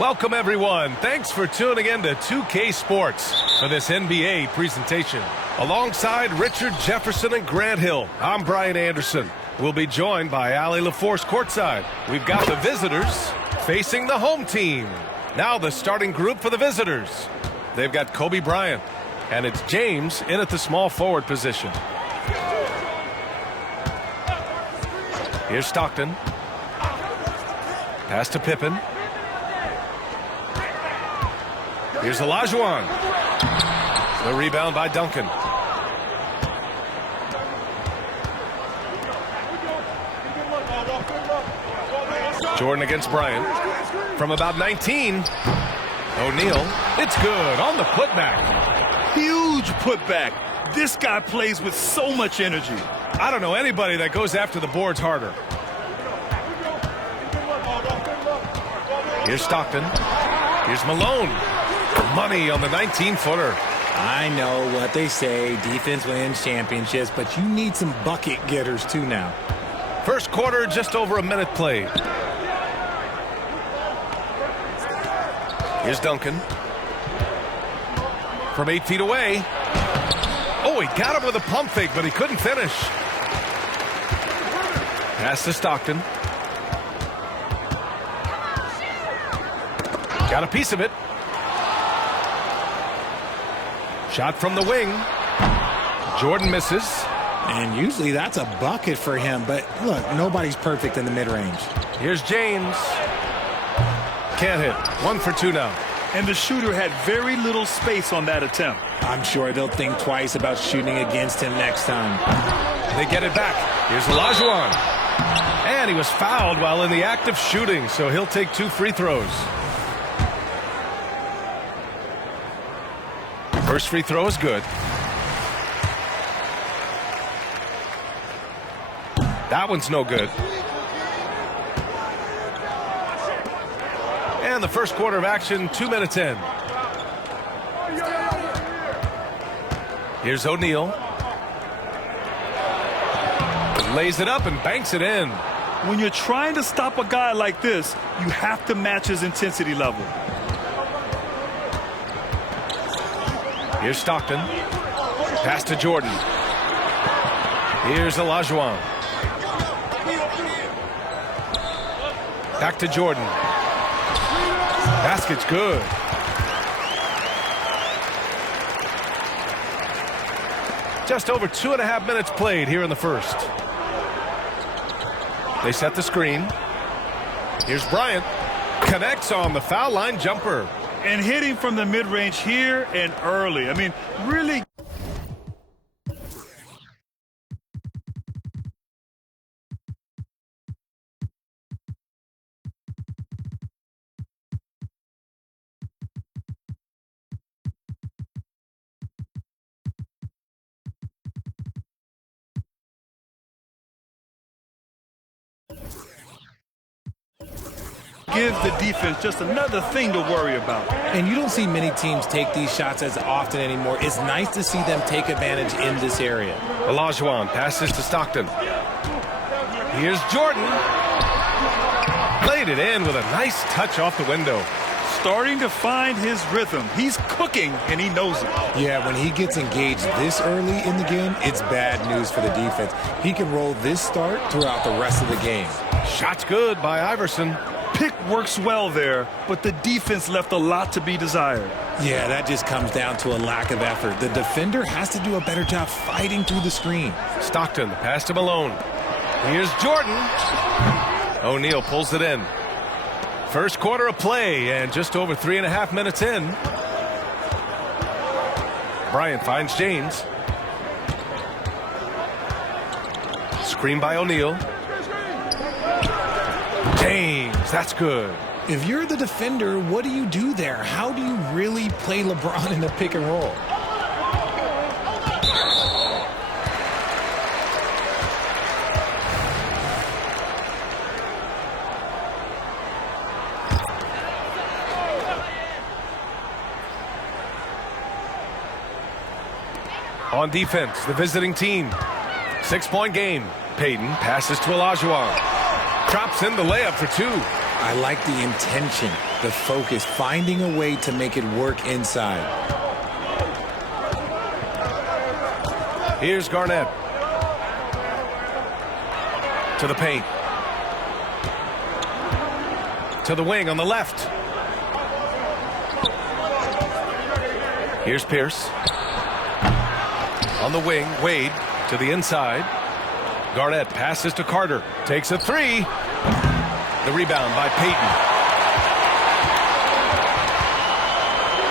Welcome, everyone. Thanks for tuning in to 2K Sports for this NBA presentation. Alongside Richard Jefferson and Grant Hill, I'm Brian Anderson. We'll be joined by Allie LaForce courtside. We've got the visitors facing the home team. Now the starting group for the visitors. They've got Kobe Bryant, and it's James in at the small forward position. Here's Stockton. Pass to Pippen. Here's Olajuwon. The rebound by Duncan. Jordan against Bryant. From about 19. O'Neal. It's good on the putback. Huge putback. This guy plays with so much energy. I don't know anybody that goes after the boards harder. Here's Stockton. Here's Malone. Money on the 19-footer. I know what they say, defense wins championships, but you need some bucket getters too now. First quarter, just over a minute played. Here's Duncan. From 8 feet away. Oh, he got him with a pump fake, but he couldn't finish. Pass to Stockton. Got a piece of it. Shot from the wing. Jordan misses. And usually that's a bucket for him, but look, nobody's perfect in the mid-range. Here's James. Can't hit. 1 for 2 now. And the shooter had very little space on that attempt. I'm sure they'll think twice about shooting against him next time. They get it back. Here's Olajuwon. And he was fouled while in the act of shooting, so he'll take 2 free throws. First free throw is good. That one's no good. And the first quarter of action, 2 minutes in. Here's O'Neal. Lays it up and banks it in. When you're trying to stop a guy like this, you have to match his intensity level. Here's Stockton. Pass to Jordan. Here's Olajuwon. Back to Jordan. Basket's good. Just over 2.5 minutes played here in the first. They set the screen. Here's Bryant. Connects on the foul line jumper. And hitting from the mid-range here and early. I mean, really. Give the defense just another thing to worry about. And you don't see many teams take these shots as often anymore. It's nice to see them take advantage in this area. Olajuwon passes to Stockton. Here's Jordan. Played it in with a nice touch off the window. Starting to find his rhythm. He's cooking, and he knows it. Yeah, when he gets engaged this early in the game, it's bad news for the defense. He can roll this start throughout the rest of the game. Shot's good by Iverson. Pick works well there, but the defense left a lot to be desired. Yeah, that just comes down to a lack of effort. The defender has to do a better job fighting through the screen. Stockton, pass to Malone. Here's Jordan. O'Neal pulls it in. First quarter of play, and just over 3.5 minutes in. Bryant finds James. Screen by O'Neal. James, that's good. If you're the defender, what do you do there? How do you really play LeBron in the pick and roll? On defense, the visiting team. 6-point game. Payton passes to Olajuwon. Drops in the layup for 2. I like the intention, the focus, finding a way to make it work inside. Here's Garnett. To the paint. To the wing on the left. Here's Pierce. On the wing, Wade to the inside. Garnett passes to Carter. Takes a three. The rebound by Payton.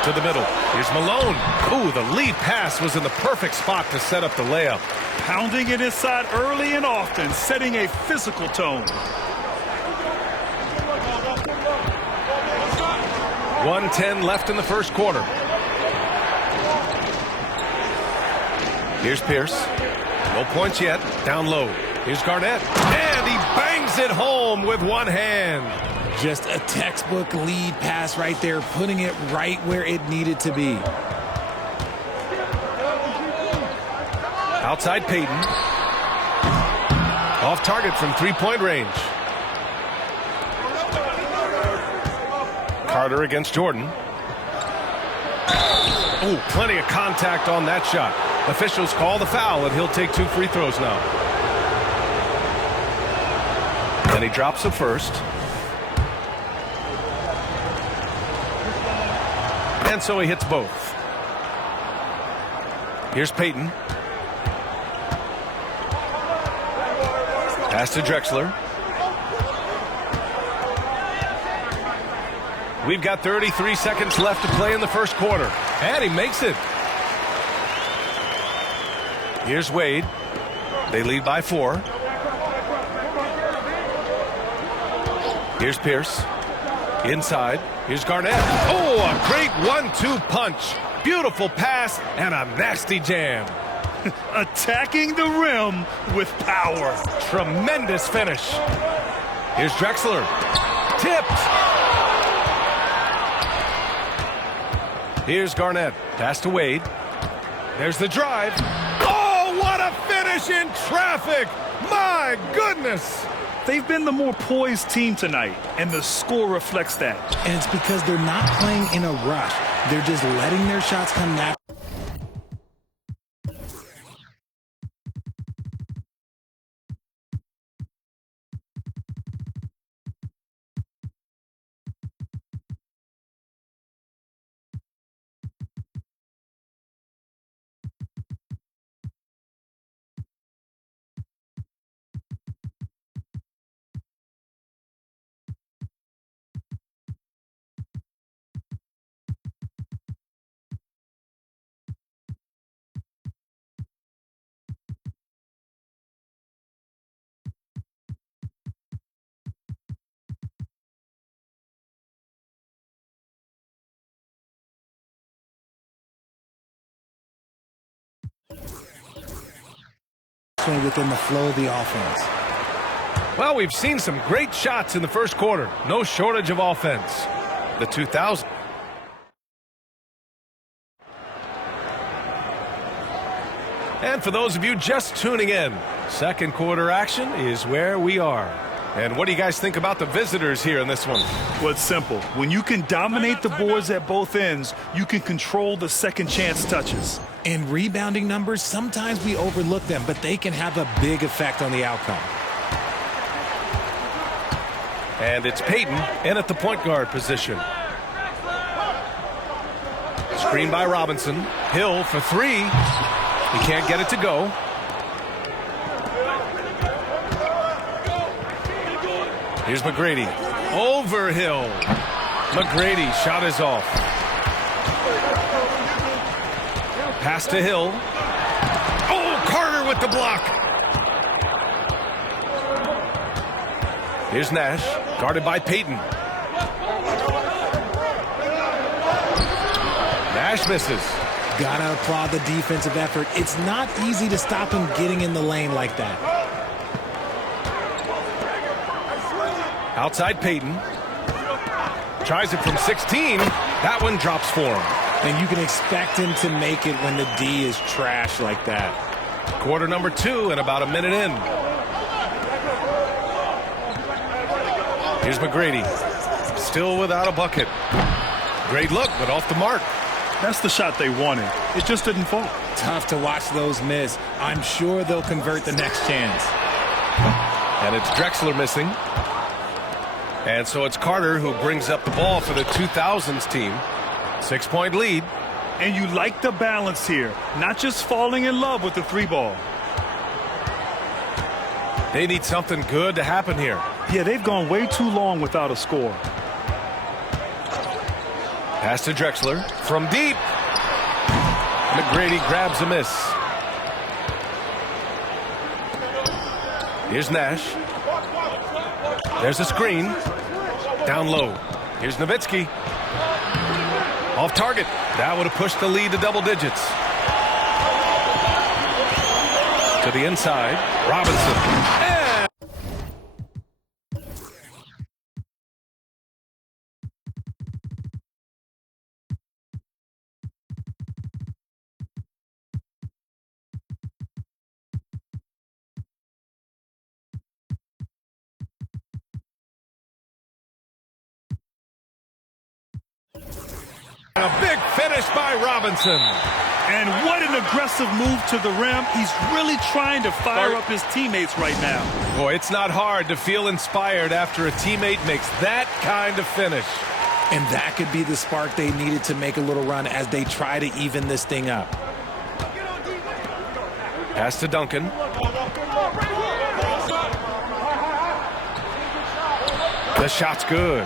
To the middle. Here's Malone. Ooh, the lead pass was in the perfect spot to set up the layup. Pounding it inside early and often, setting a physical tone. 1:10 left in the first quarter. Here's Pierce. No points yet. Down low. Here's Garnett. And he bangs it home with one hand. Just a textbook lead pass right there, putting it right where it needed to be. Outside Payton. Off target from three-point range. Carter against Jordan. Oh, plenty of contact on that shot. Officials call the foul, and he'll take 2 free throws now. And he drops the first. And so he hits both. Here's Payton. Pass to Drexler. We've got 33 seconds left to play in the first quarter. And he makes it. Here's Wade. They lead by 4. Here's Pierce. Inside. Here's Garnett. Oh, a great 1-2 punch. Beautiful pass and a nasty jam. Attacking the rim with power. Tremendous finish. Here's Drexler. Tipped. Here's Garnett. Pass to Wade. There's the drive. Oh, what a finish in traffic. My goodness. They've been the more poised team tonight, and the score reflects that. And it's because they're not playing in a rush. They're just letting their shots come naturally. Within the flow of the offense. Well, we've seen some great shots in the first quarter. No shortage of offense. The 2000. And for those of you just tuning in, second quarter action is where we are. And what do you guys think about the visitors here in this one? Well, it's simple. When you can dominate the boards at both ends, you can control the second chance touches. And rebounding numbers, sometimes we overlook them, but they can have a big effect on the outcome. And it's Payton in at the point guard position. Screen by Robinson. Hill for 3. He can't get it to go. Here's McGrady. Over Hill. McGrady shot is off. Pass to Hill. Oh, Carter with the block. Here's Nash, guarded by Payton. Nash misses. Gotta applaud the defensive effort. It's not easy to stop him getting in the lane like that. Outside Payton. Tries it from 16. That one drops for him. And you can expect him to make it when the D is trash like that. Quarter number 2 and about a minute in. Here's McGrady. still without a bucket. Great look, but off the mark. That's the shot they wanted. It just didn't fall. Tough to watch those miss. I'm sure they'll convert the next chance. And it's Drexler missing. And so it's Carter who brings up the ball for the 2000s team. 6-point lead. And you like the balance here. Not just falling in love with the three ball. They need something good to happen here. Yeah, they've gone way too long without a score. Pass to Drexler from deep. McGrady grabs a miss. Here's Nash. There's a screen. Down low. Here's Nowitzki. Off target. That would have pushed the lead to double digits. To the inside. Robinson. A big finish by Robinson. And what an aggressive move to the rim. He's really trying to fire up his teammates right now. Boy, it's not hard to feel inspired after a teammate makes that kind of finish. And that could be the spark they needed to make a little run as they try to even this thing up. Pass to Duncan. The shot's good.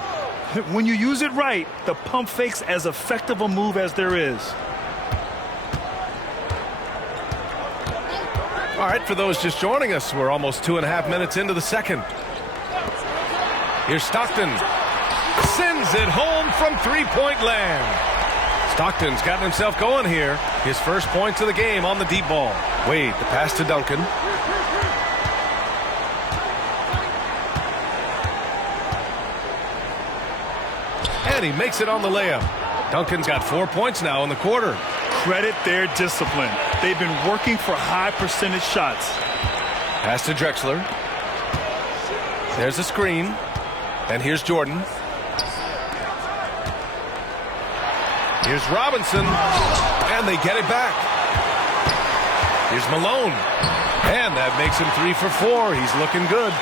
When you use it right, the pump fake's as effective a move as there is. All right, for those just joining us, we're almost 2.5 minutes into the second. Here's Stockton. Sends it home from three-point land. Stockton's gotten himself going here. His first points of the game on the deep ball. Wade, the pass to Duncan. And he makes it on the layup. Duncan's got 4 points now in the quarter. Credit their discipline. They've been working for high percentage shots. Pass to Drexler. There's a screen. And here's Jordan. Here's Robinson. And they get it back. Here's Malone. And that makes him 3 for 4. He's looking good.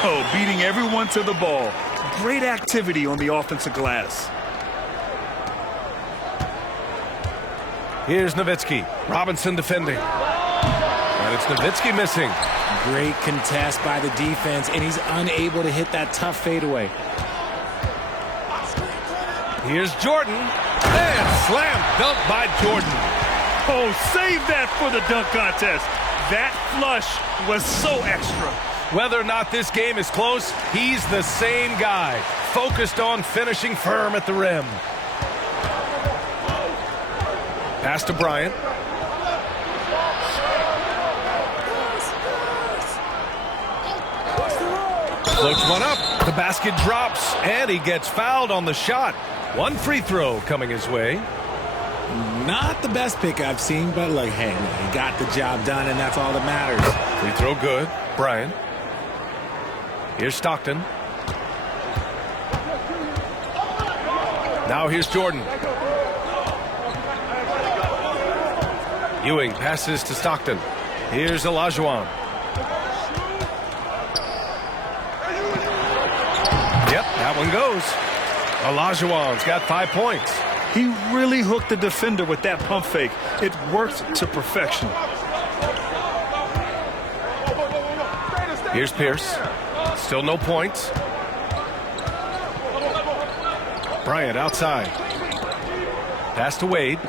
Oh, beating everyone to the ball. Great activity on the offensive glass. Here's Nowitzki. Robinson defending. And it's Nowitzki missing. Great contest by the defense, and he's unable to hit that tough fadeaway. Here's Jordan. And slam dunk by Jordan. Oh, save that for the dunk contest. That flush was so extra. Whether or not this game is close, he's the same guy, focused on finishing firm at the rim. Pass to Bryant. Floats one up. The basket drops, and he gets fouled on the shot. One free throw coming his way. Not the best pick I've seen, but look, hey, he got the job done, and that's all that matters. Free throw good. Bryant. Here's Stockton. Now here's Jordan. Ewing passes to Stockton. Here's Olajuwon. Yep, that one goes. Olajuwon's got 5 points. He really hooked the defender with that pump fake. It worked to perfection. Here's Pierce. Still no points. Bryant outside. Pass to Wade.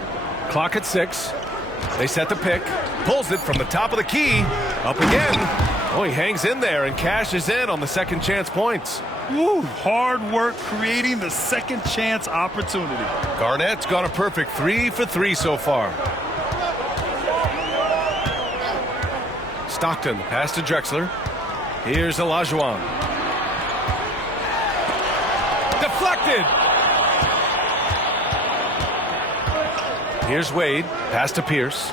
Clock at 6. They set the pick. Pulls it from the top of the key. Up again. Oh, he hangs in there and cashes in on the second chance points. Woo, hard work creating the second chance opportunity. Garnett's got a perfect 3 for 3 so far. Stockton, pass to Drexler. Here's Olajuwon. Deflected. Here's Wade. Pass to Pierce.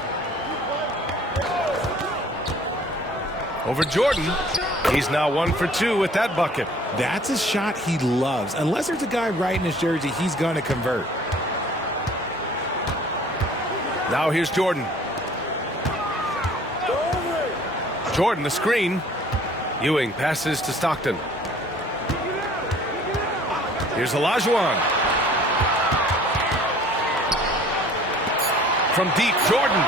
Over Jordan. He's now 1 for 2 with that bucket. That's a shot he loves. Unless there's a guy right in his jersey, he's going to convert. Now here's Jordan. Jordan, the screen. Ewing passes to Stockton. Here's Olajuwon. From deep, Jordan.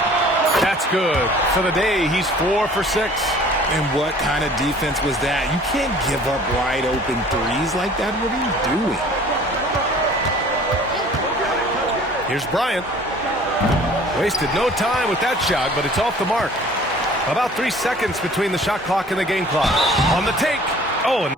That's good. For the day, he's 4 for 6. And what kind of defense was that? You can't give up wide open threes like that. What are you doing? Here's Bryant. Wasted no time with that shot, but it's off the mark. About 3 seconds between the shot clock and the game clock. On the take. Oh, and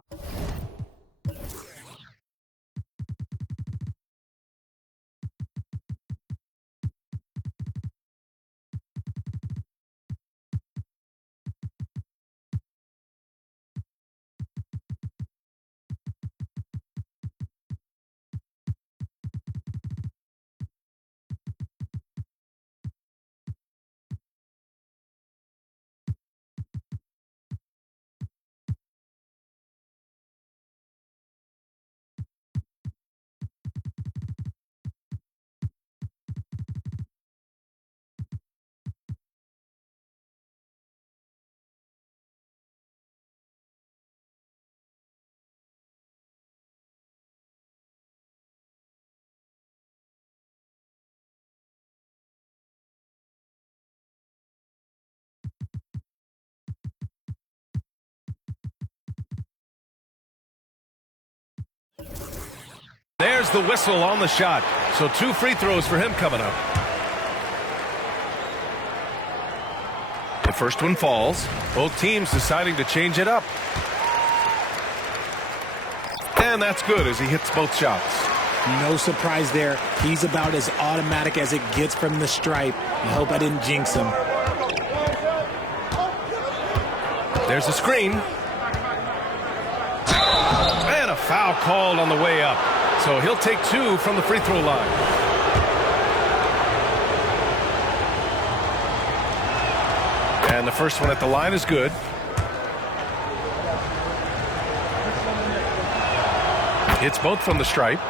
there's the whistle on the shot. So 2 free throws for him coming up. The first one falls. Both teams deciding to change it up. And that's good as he hits both shots. No surprise there. He's about as automatic as it gets from the stripe. I hope I didn't jinx him. There's a screen. And a foul called on the way up. So he'll take 2 from the free throw line. And the first one at the line is good. Hits both from the stripe.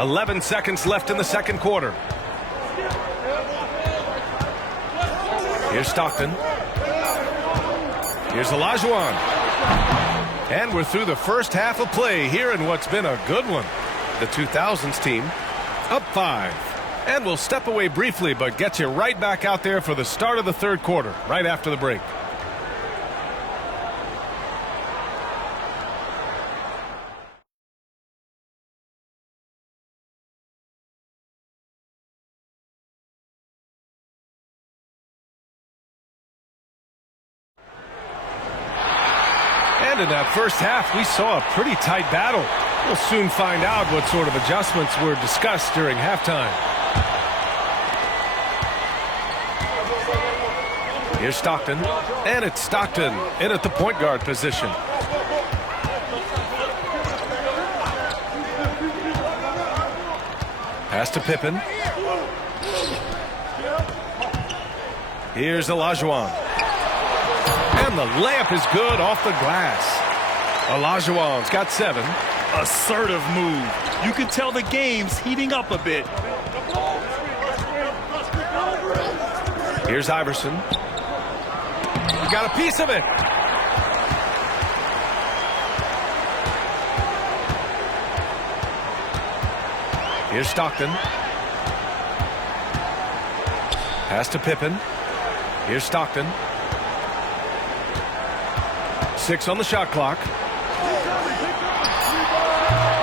11 seconds left in the second quarter. Here's Stockton. Here's Olajuwon. And we're through the first half of play here in what's been a good one. The 2000s team up 5. And we'll step away briefly, but get you right back out there for the start of the third quarter, right after the break. And in that first half, we saw a pretty tight battle. We'll soon find out what sort of adjustments were discussed during halftime. Here's Stockton, and it's Stockton in at the point guard position. Pass to Pippen. Here's Olajuwon. And the layup is good off the glass. Olajuwon's got 7. Assertive move. You can tell the game's heating up a bit. Here's Iverson. He got a piece of it. Here's Stockton. Pass to Pippen. Here's Stockton. 6 on the shot clock.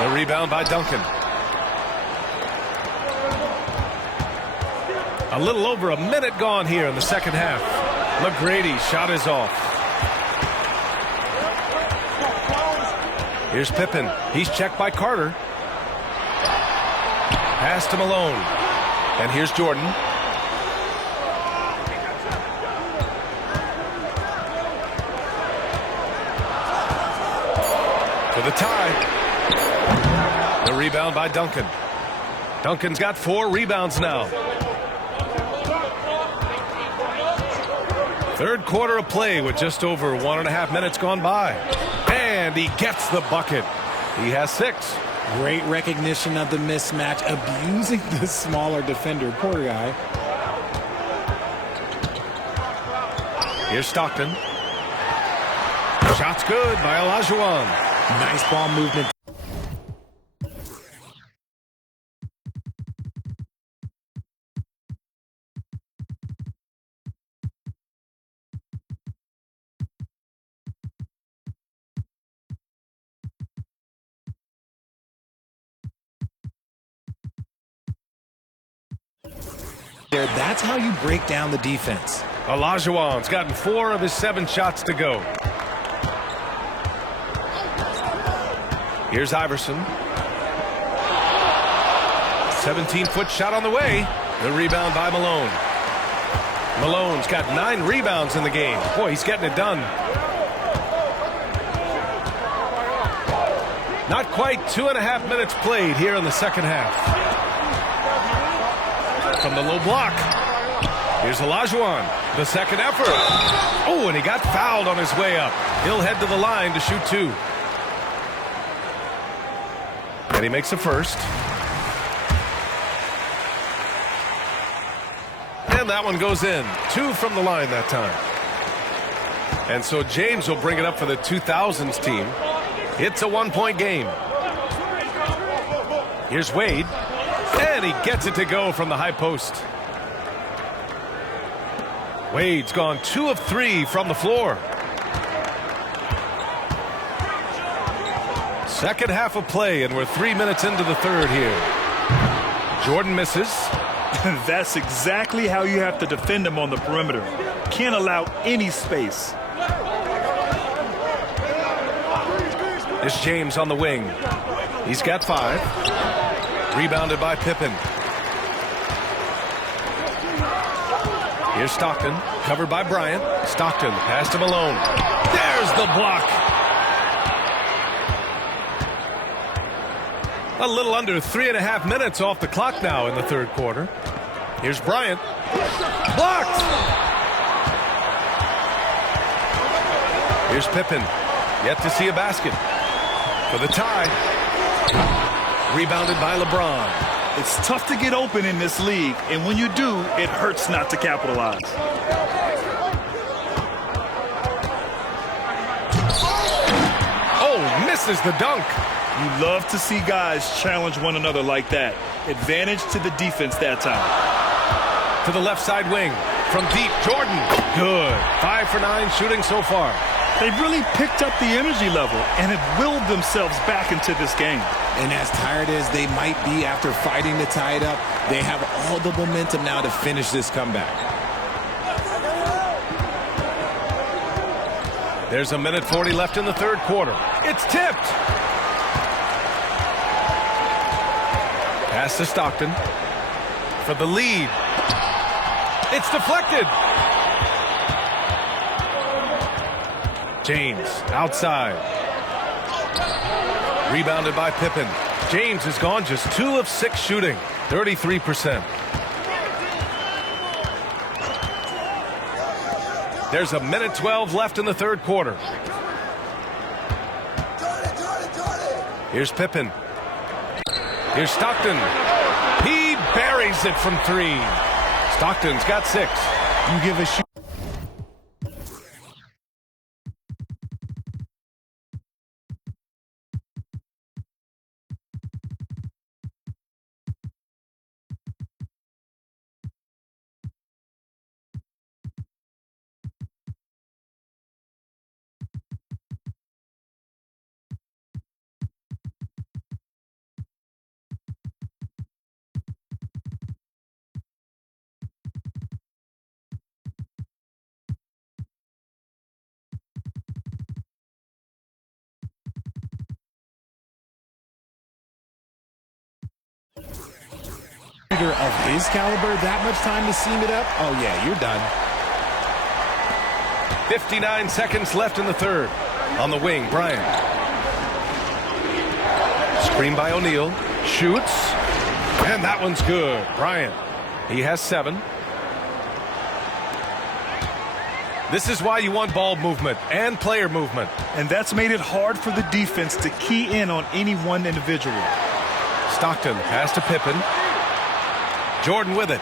The rebound by Duncan. A little over a minute gone here in the second half. McGrady's shot is off. Here's Pippen. He's checked by Carter. Pass to Malone. And here's Jordan. For the tie. The rebound by Duncan. Duncan's got 4 rebounds now. Third quarter of play with just over 1.5 minutes gone by. And he gets the bucket. He has 6. Great recognition of the mismatch, abusing the smaller defender. Poor guy. Here's Stockton. Shot's good by Olajuwon. Nice ball movement. That's how you break down the defense. Olajuwon's gotten 4 of his 7 shots to go. Here's Iverson. 17-foot shot on the way. The rebound by Malone. Malone's got 9 rebounds in the game. Boy, he's getting it done. Not quite 2.5 minutes played here in the second half. From the low block. Here's Olajuwon. The second effort. Oh, and he got fouled on his way up. He'll head to the line to shoot 2. And he makes a first. And that one goes in. 2 from the line that time. And so James will bring it up for the 2000s team. It's a 1-point game. Here's Wade. And he gets it to go from the high post. Wade's gone 2 of 3 from the floor. Second half of play, and we're 3 minutes into the third here. Jordan misses. That's exactly how you have to defend him on the perimeter. Can't allow any space. This James on the wing. He's got 5. Rebounded by Pippen. Here's Stockton, covered by Bryant. Stockton, pass to Malone. There's the block. A little under 3.5 minutes off the clock now in the third quarter. Here's Bryant. Blocked! Here's Pippen. Yet to see a basket. For the tie. Rebounded by LeBron. It's tough to get open in this league, and when you do, it hurts not to capitalize. Oh, misses the dunk. You love to see guys challenge one another like that. Advantage to the defense that time. To the left side wing. From deep, Jordan. Good. 5 for 9 shooting so far. They've really picked up the energy level and have willed themselves back into this game. And as tired as they might be after fighting to tie it up, they have all the momentum now to finish this comeback. There's 1:40 left in the third quarter. It's tipped. Pass to Stockton. For the lead. It's deflected. James outside. Rebounded by Pippen. James has gone just 2 of 6 shooting. 33%. There's 1:12 left in the third quarter. Here's Pippen. Here's Stockton. He buries it from 3. Stockton's got 6. You give a shoot. Of his caliber, that much time to seam it up? Oh yeah, you're done. 59 seconds left in the third. On the wing, Bryant. Screen by O'Neal. Shoots. And that one's good. Bryant, he has 7. This is why you want ball movement and player movement. And that's made it hard for the defense to key in on any one individual. Stockton pass to Pippen. Jordan with it.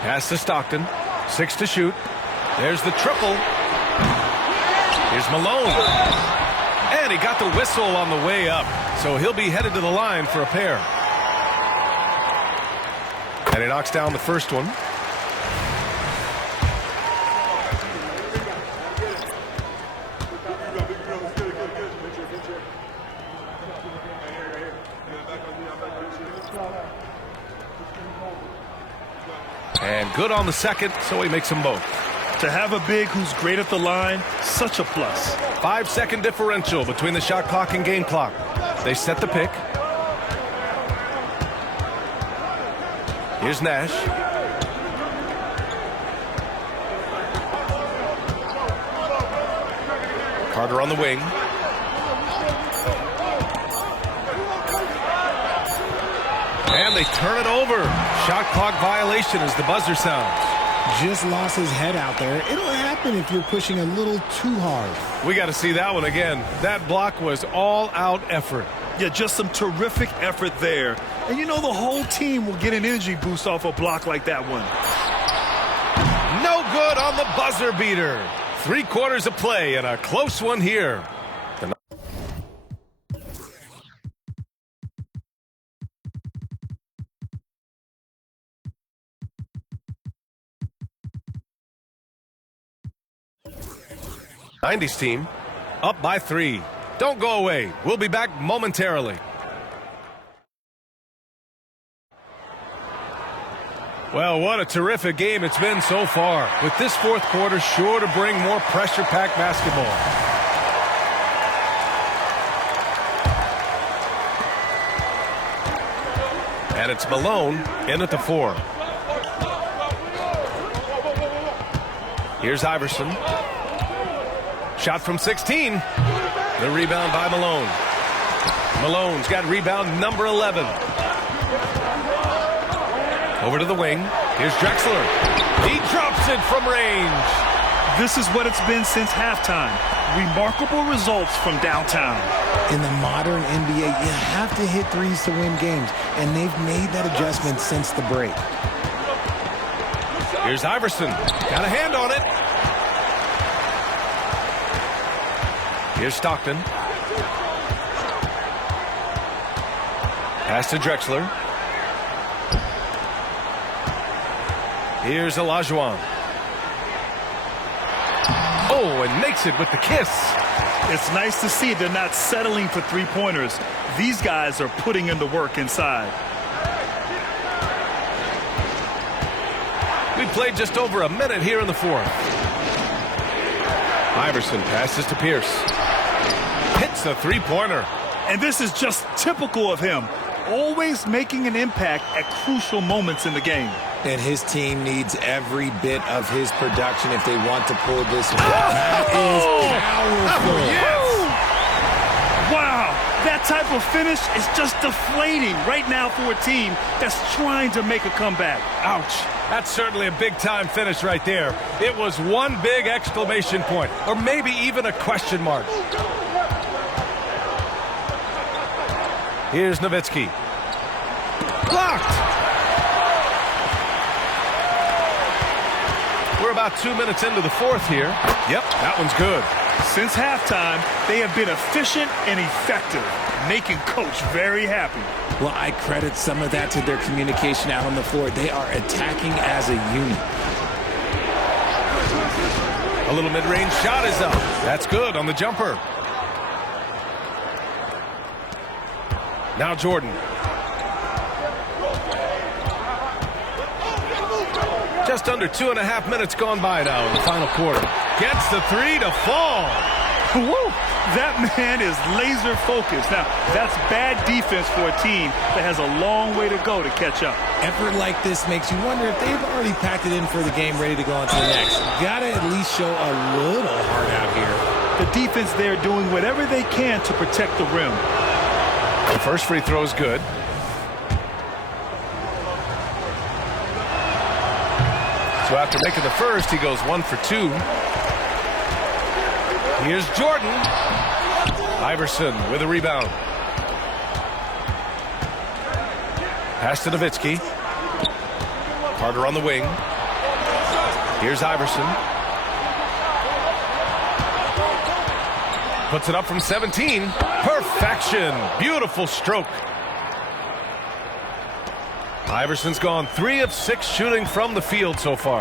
Pass to Stockton. 6 to shoot. There's the triple. Here's Malone. And he got the whistle on the way up. So he'll be headed to the line for a pair. And he knocks down the first one. And good on the second, so he makes them both. To have a big who's great at the line, such a plus. 5-second differential between the shot clock and game clock. They set the pick. Here's Nash. Carter on the wing. And they turn it over. Shot clock violation as the buzzer sounds. Just lost his head out there. It'll happen if you're pushing a little too hard. We got to see that one again. That block was all-out effort. Yeah, just some terrific effort there. And you know the whole team will get an energy boost off a block like that one. No good on the buzzer beater. 3 quarters of play and a close one here. '90s team up by 3. Don't go away. We'll be back momentarily. Well, what a terrific game it's been so far. With this fourth quarter sure to bring more pressure-packed basketball. And it's Malone in at the 4. Here's Iverson. Shot from 16. The rebound by Malone. Malone's got rebound number 11. Over to the wing. Here's Drexler. He drops it from range. This is what it's been since halftime. Remarkable results from downtown. In the modern NBA, you have to hit threes to win games, and they've made that adjustment since the break. Here's Iverson. Got a hand on it. Here's Stockton. Pass to Drexler. Here's Olajuwon. Oh, and makes it with the kiss. It's nice to see they're not settling for three-pointers. These guys are putting in the work inside. We played just over a minute here in the fourth. Iverson passes to Pierce. Hits a three-pointer. And this is just typical of him. Always making an impact at crucial moments in the game. And his team needs every bit of his production if they want to pull this one. That is powerful. Yes! Wow, that type of finish is just deflating right now for a team that's trying to make a comeback. Ouch. That's certainly a big-time finish right there. It was one big exclamation point, or maybe even a question mark. Here's Nowitzki. Blocked! We're about 2 minutes into the fourth here. Yep, that one's good. Since halftime, they have been efficient and effective, making Coach very happy. Well, I credit some of that to their communication out on the floor. They are attacking as a unit. A little mid-range shot is up. That's good on the jumper. Now Jordan. Just under 2.5 minutes gone by now in the final quarter. Gets the three to fall. Woo! That man is laser focused. Now, that's bad defense for a team that has a long way to go to catch up. Effort like this makes you wonder if they've already packed it in for the game, ready to go on to the next. Gotta at least show a little heart out here. The defense there doing whatever they can to protect the rim. The first free throw is good. So after making the first, he goes 1 for 2. Here's Jordan. Iverson with a rebound. Pass to Nowitzki. Carter on the wing. Here's Iverson. Puts it up from 17. Perfection. Beautiful stroke. Iverson's gone 3 of 6 shooting from the field so far.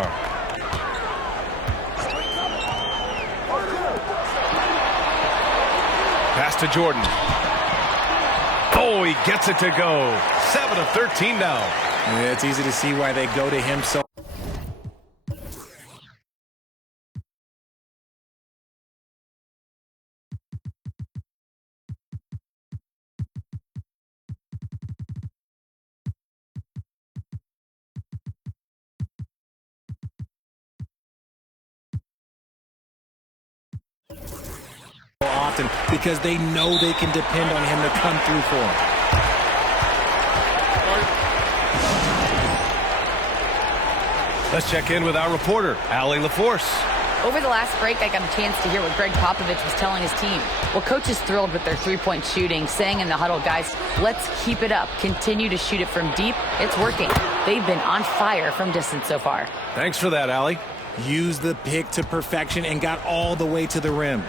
Pass to Jordan. Oh, he gets it to go. 7 of 13 now. Yeah, it's easy to see why they go to him so. Often because they know they can depend on him to come through for them. Let's check in with our reporter, Allie LaForce. Over the last break, I got a chance to hear what Greg Popovich was telling his team. Well, coach is thrilled with their three-point shooting, saying in the huddle, guys, let's keep it up. Continue to shoot it from deep. It's working. They've been on fire from distance so far. Thanks for that, Allie. Used the pick to perfection and got all the way to the rim.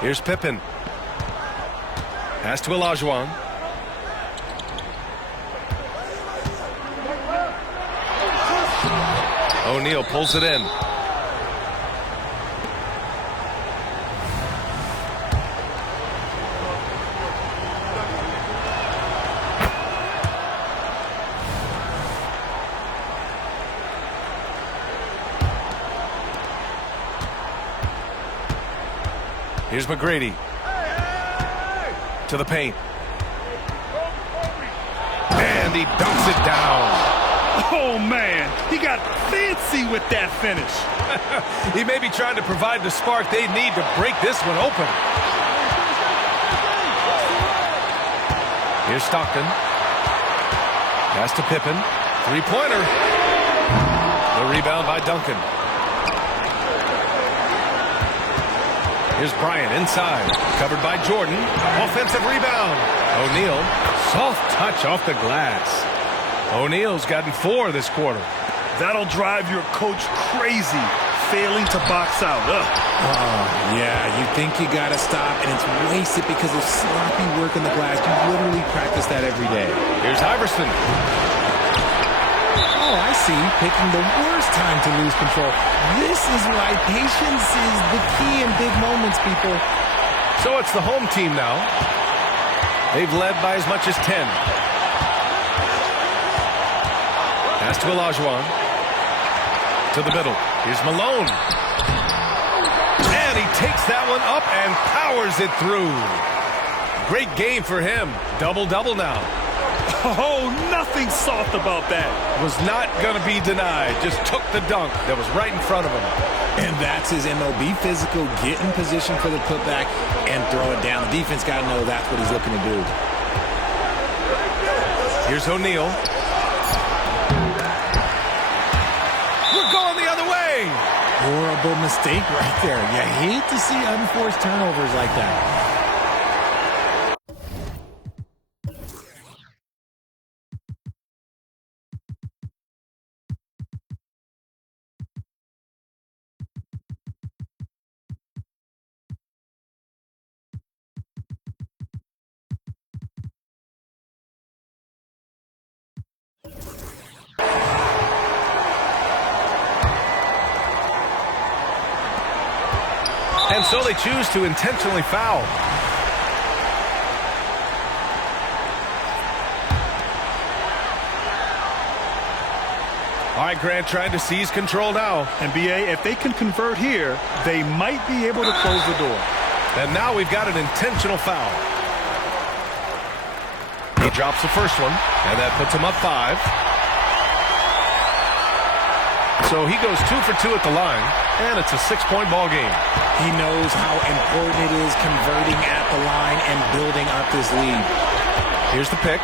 Here's Pippen. Pass to Olajuwon. O'Neal pulls it in. Here's McGrady. To the paint. And he dunks it down. Oh, man. He got fancy with that finish. He may be trying to provide the spark they need to break this one open. Here's Stockton. Pass to Pippen. Three-pointer. The rebound by Duncan. Here's Bryant inside. Covered by Jordan. Offensive rebound. O'Neal. Soft touch off the glass. O'Neal's gotten 4 this quarter. That'll drive your coach crazy, failing to box out. Yeah, you think you got to stop, and it's wasted because of sloppy work on the glass. You literally practice that every day. Here's Iverson. Oh, I see. Picking the worst time to lose control. This is why patience is the key in big moments, people. So it's the home team now. They've led by as much as 10. Pass to Olajuwon. To the middle. Here's Malone. And he takes that one up and powers it through. Great game for him. Double-double now. Oh, nothing soft about that. Was not going to be denied. Just took the dunk that was right in front of him. And that's his MLB physical. Get in position for the putback and throw it down. The defense got to know that's what he's looking to do. Here's O'Neal. We're going the other way. Horrible mistake right there. You hate to see unforced turnovers like that. And so they choose to intentionally foul. All right, Grant trying to seize control now. NBA, if they can convert here, they might be able to close the door. And now we've got an intentional foul. He drops the first one, and that puts him up 5. So So he goes 2 for 2 at the line, and it's a 6-point ball game. He knows how important it is converting at the line and building up this lead. Here's the pick,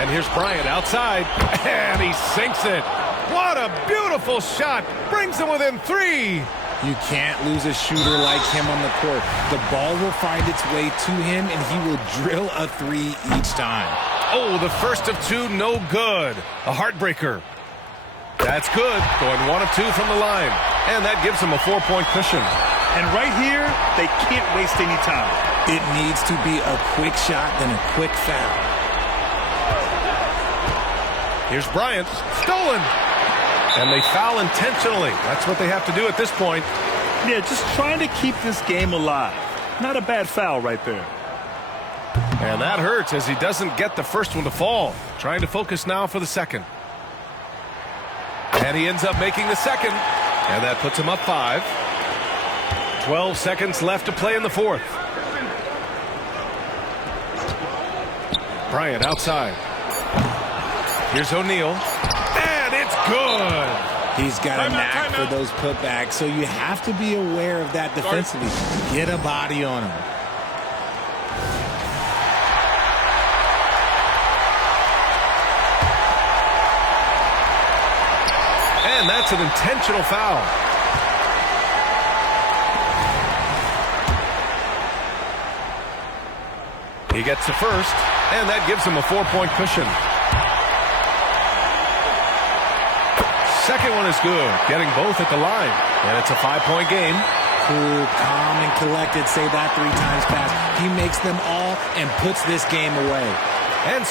and here's Bryant outside, and he sinks it. What a beautiful shot. Brings him within 3. You can't lose a shooter like him on the court. The ball will find its way to him, and he will drill a 3 each time. Oh, the first of 2, no good. A heartbreaker. That's good. Going 1 of 2 from the line. And that gives him a 4-point cushion. And right here, they can't waste any time. It needs to be a quick shot, then a quick foul. Here's Bryant. Stolen. And they foul intentionally. That's what they have to do at this point. Yeah, just trying to keep this game alive. Not a bad foul right there. And that hurts as he doesn't get the first one to fall. Trying to focus now for the second. And he ends up making the second. And that puts him up 5. 12 seconds left to play in the fourth. Bryant outside. Here's O'Neal. And it's good. He's got a knack for those putbacks, so you have to be aware of that defensively. Get a body on him. And that's an intentional foul. He gets the first, and that gives him a 4-point cushion. Second one is good, getting both at the line. And it's a 5-point game. Cool, calm, and collected. Say that 3 times fast. He makes them all and puts this game away. And